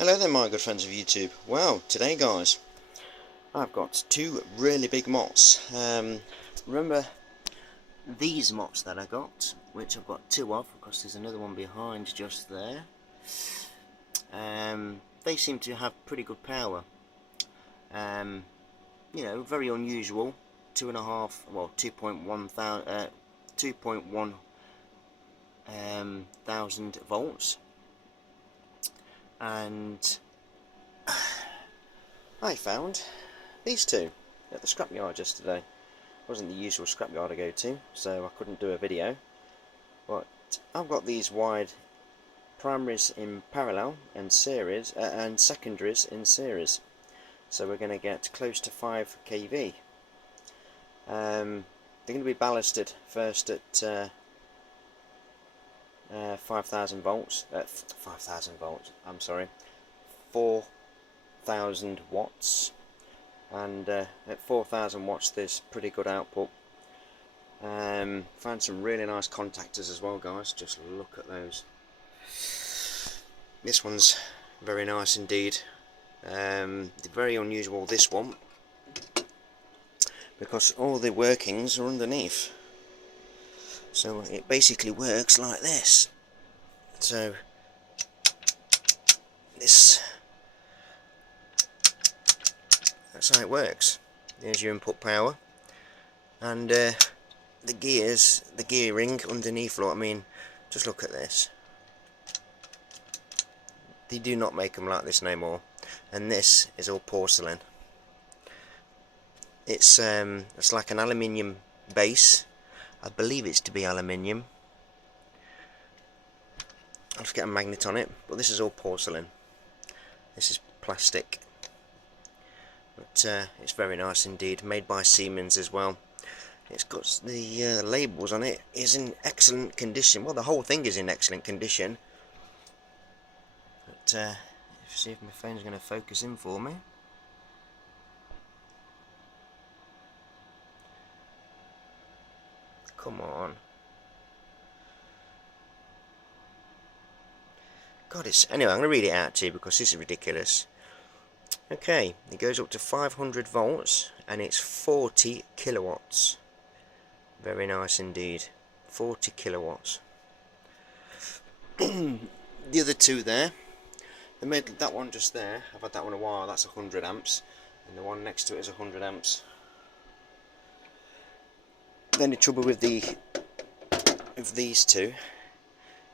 Hello there my good friends of YouTube. Well, today guys, I've got two really big MOTs. Remember these MOTs that I got, which I've got two of, because there's another one behind just there. They seem to have pretty good power. You know, very unusual. 2.1 thousand volts. And I found these two at the scrapyard yesterday. It wasn't the usual scrapyard I go to, so I couldn't do a video. But I've got these wired primaries in parallel and series and secondaries in series. So we're going to get close to 5 kV. They're going to be ballasted first at 5,000 volts. 5,000 volts. I'm sorry, 4,000 watts. And at 4,000 watts, there's pretty good output. Found some really nice contactors as well, guys. Just look at those. This one's very nice indeed. Very unusual, this one, because all the workings are underneath. So it basically works like this. So that's how it works. There's your input power, and the gearing underneath. Look, I mean, just look at this. They do not make them like this no more. And this is all porcelain. It's like an aluminium base. I believe it's to be aluminium. I'll just get a magnet on it, but this is all porcelain. This is plastic. But it's very nice indeed. Made by Siemens as well. It's got the labels on it. Is in excellent condition. Well, the whole thing is in excellent condition. But see if my phone's going to focus in for me. Come on. God, anyway, I'm going to read it out to you because this is ridiculous. Okay, it goes up to 500 volts and it's 40 kilowatts. Very nice indeed. 40 kilowatts. The other two there, they made that one just there. I've had that one a while. That's 100 amps, and the one next to it is 100 amps. Then the trouble with these two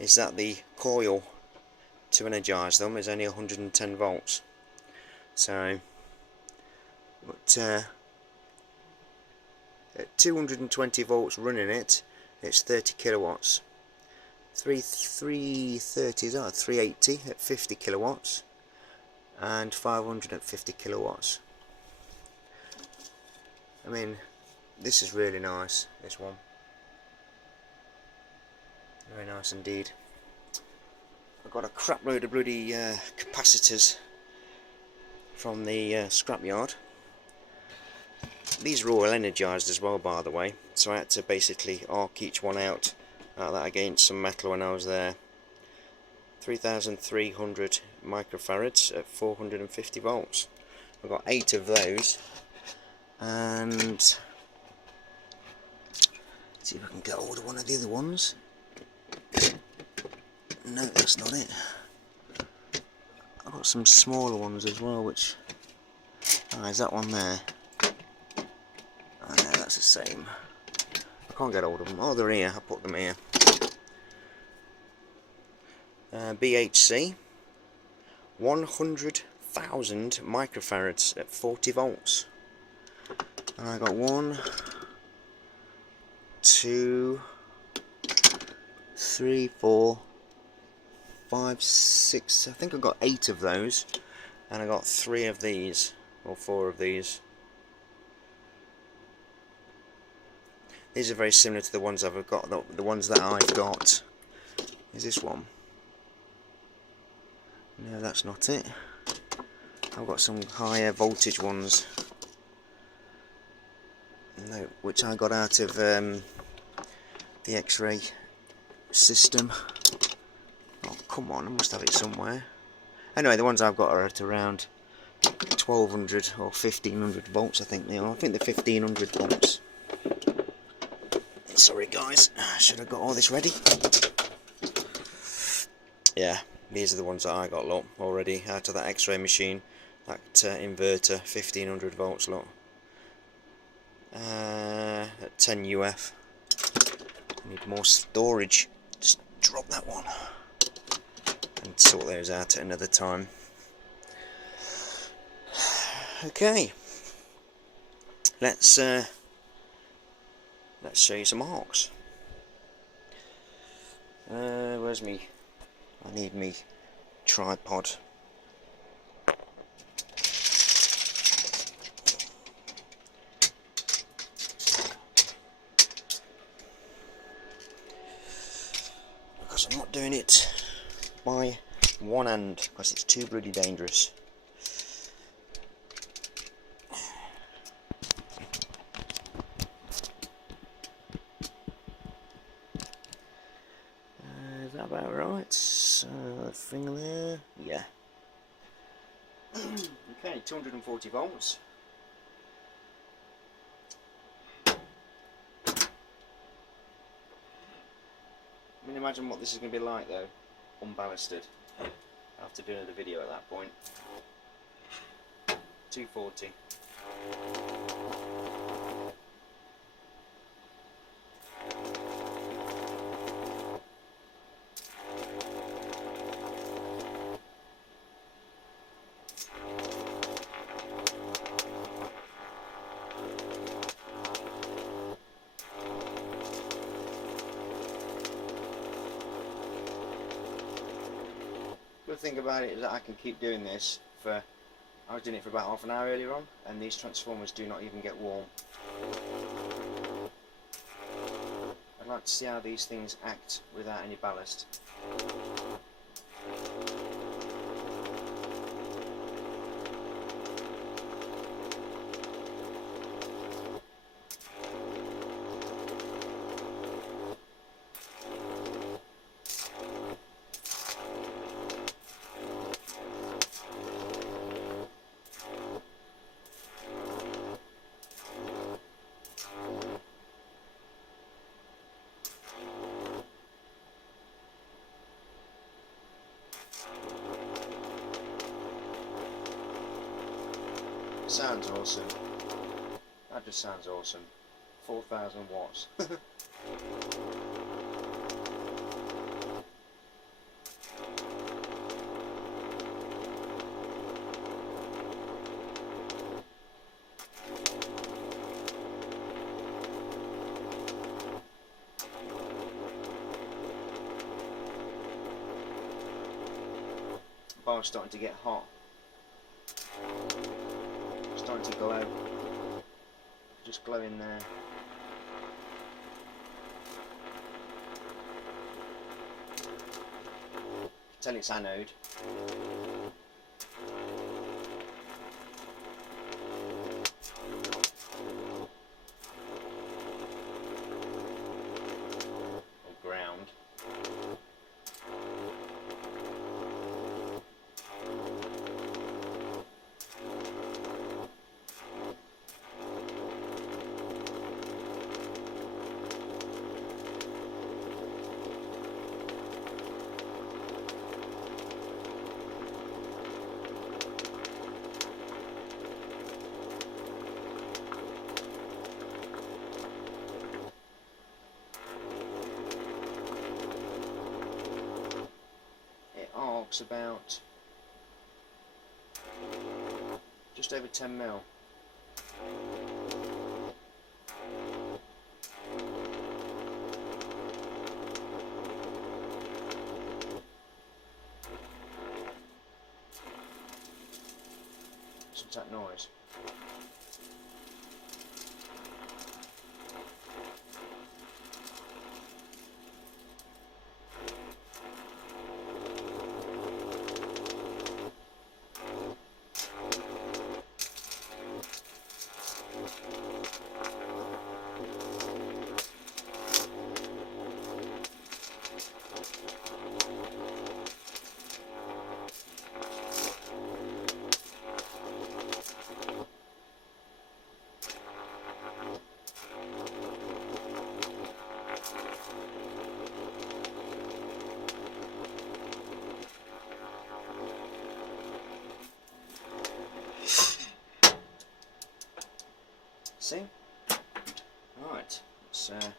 is that the coil to energize them is only 110 volts. So, but at 220 volts running it, it's 30 kilowatts. 330 is that 380 at 50 kilowatts, and 550 kilowatts. I mean, this is really nice, this one. Very nice indeed. I've got a crap load of bloody capacitors from the scrapyard. These are all energized as well, by the way, so I had to basically arc each one out that against some metal when I was there. 3,300 microfarads at 450 volts. I've got 8 of those, and let's see if I can get hold of one of the other ones. No, that's not it. I've got some smaller ones as well, which... is that one there? Oh no, that's the same. I can't get hold of them. Oh, they're here. I put them here. BHC. 100,000 microfarads at 40 volts. And I got 1, 2, 3, 4, 5, 6. I think I got 8 of those, and I got 3 of these, or 4 of these. These are very similar to the ones I've got. The ones that I've got is this one. No, that's not it. I've got some higher voltage ones. No, which I got out of the X-ray system. Oh, come on, I must have it somewhere. Anyway, the ones I've got are at around 1200 or 1500 volts, I think they are. I think they're 1500 volts. Sorry guys, should have got all this ready. Yeah, these are the ones that I got, look, already out of that X-ray machine. That inverter, 1500 volts, look. At 10 UF. I need more storage. Just drop that one and sort those out at another time. Okay, let's show you some arcs. Where's me? I need me tripod. Because I'm not doing it by one hand, because it's too bloody dangerous. Is that about right? Finger there. Yeah. Okay, 240 volts. I mean, imagine what this is going to be like though, unballasted. I'll have to do another video at that point. 240. Good thing about it is that I can keep doing this for, I was doing it for about half an hour earlier on, and these transformers do not even get warm. I'd like to see how these things act without any ballast. Sounds awesome. That just sounds awesome. 4,000 watts. The bar's starting to get hot. Starting to glow. Just glow in there. Tell it's anode. Or ground. About just over 10 mil. What's that noise? See? Right, let's hang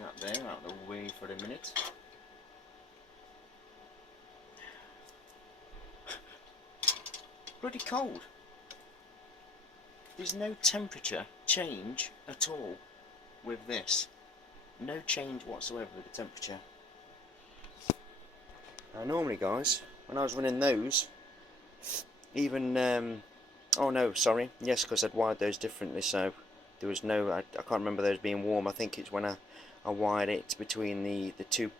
that there out of the way for a minute. Bloody cold. There's no temperature change at all with this. No change whatsoever with the temperature. Now normally guys, when I was running those, even oh no, sorry, yes, because I'd wired those differently, so there was no, I can't remember those being warm. I think it's when I wired it between the two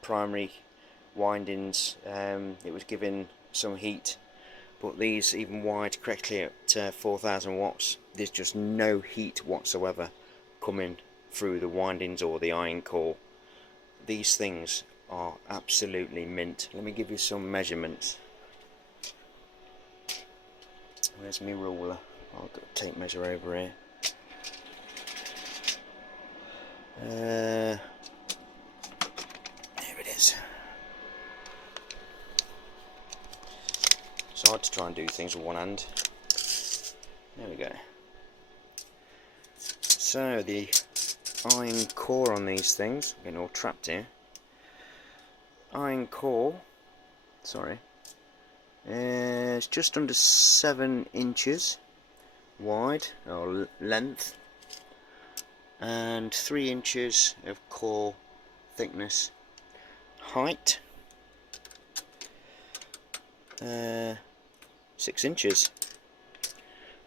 primary windings, it was giving some heat. But these, even wired correctly at 4000 watts, there's just no heat whatsoever coming through the windings or the iron core. These things are absolutely mint. Let me give you some measurements. Where's my ruler? I'll got a tape measure over here. There it is. It's hard to try and do things with one hand. There we go. So the iron core on these things, I'm getting all trapped here. Iron core, sorry, is just under 7 inches wide, or length, and 3 inches of core thickness. Height, 6 inches,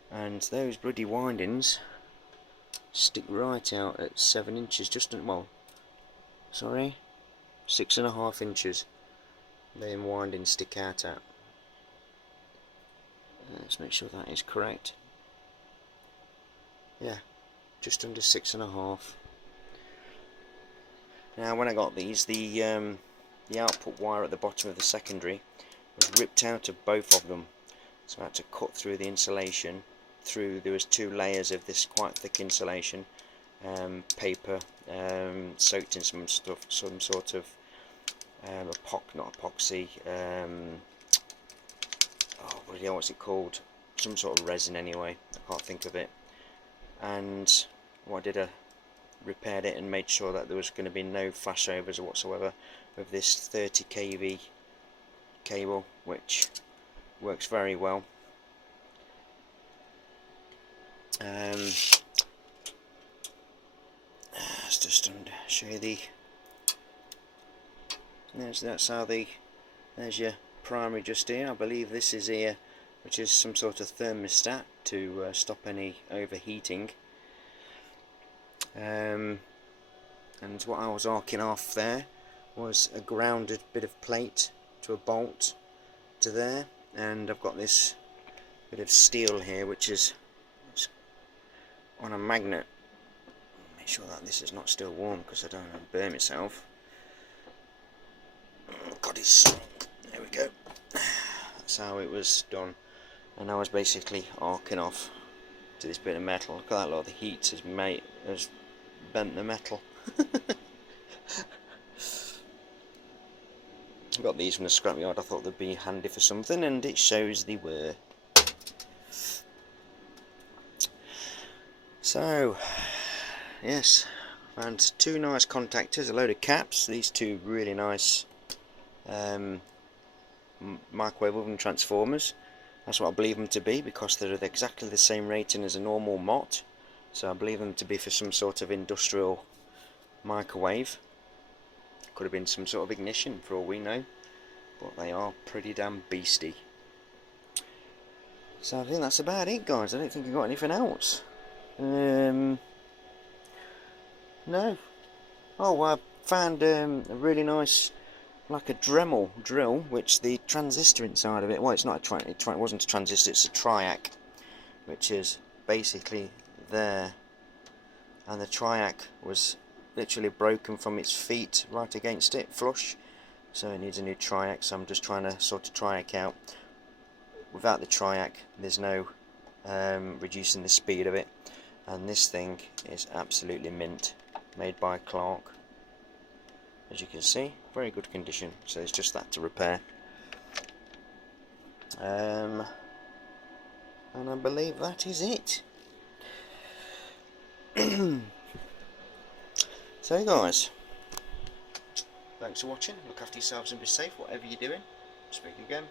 and those bloody windings stick right out at 7 inches, just well, sorry, 6.5 inches. Them windings stick out at. Let's make sure that is correct. Yeah, just under 6.5. Now, when I got these, the output wire at the bottom of the secondary was ripped out of both of them, so I had to cut through the insulation. There was 2 layers of this quite thick insulation paper, soaked in some stuff, some sort of not epoxy, oh bloody hell, what's it called? Some sort of resin anyway, I can't think of it. And what I did, I repaired it and made sure that there was going to be no flashovers whatsoever with this 30 kV cable, which works very well. Let's just show you the. That's how there's your primary just here. I believe this is here, which is some sort of thermostat to stop any overheating. And what I was arcing off there was a grounded bit of plate to a bolt to there, and I've got this bit of steel here which is on a magnet. Make sure that this is not still warm because I don't want to burn myself. God, it's strong. There we go. That's how it was done, and I was basically arcing off to this bit of metal. Look at that, lot of the heat has bent the metal. I got these from the scrapyard. I thought they'd be handy for something, and it shows they were. So, yes, found 2 nice contactors, a load of caps, these 2 really nice microwave oven transformers. That's what I believe them to be, because they're exactly the same rating as a normal MOT. So I believe them to be for some sort of industrial microwave. Could have been some sort of ignition for all we know, but they are pretty damn beastie. So I think that's about it, guys. I don't think I've got anything else. No. Oh, I found a really nice, like a Dremel drill, which the transistor inside of it, well, it's not a it wasn't a transistor, it's a triac, which is basically there, and the triac was literally broken from its feet right against it, flush, so it needs a new triac. So I'm just trying to sort of triac out. Without the triac, there's no reducing the speed of it, and this thing is absolutely mint, made by Clark, as you can see, very good condition. So it's just that to repair, and I believe that is it. So guys, thanks for watching. Look after yourselves and be safe, whatever you're doing. Speak again.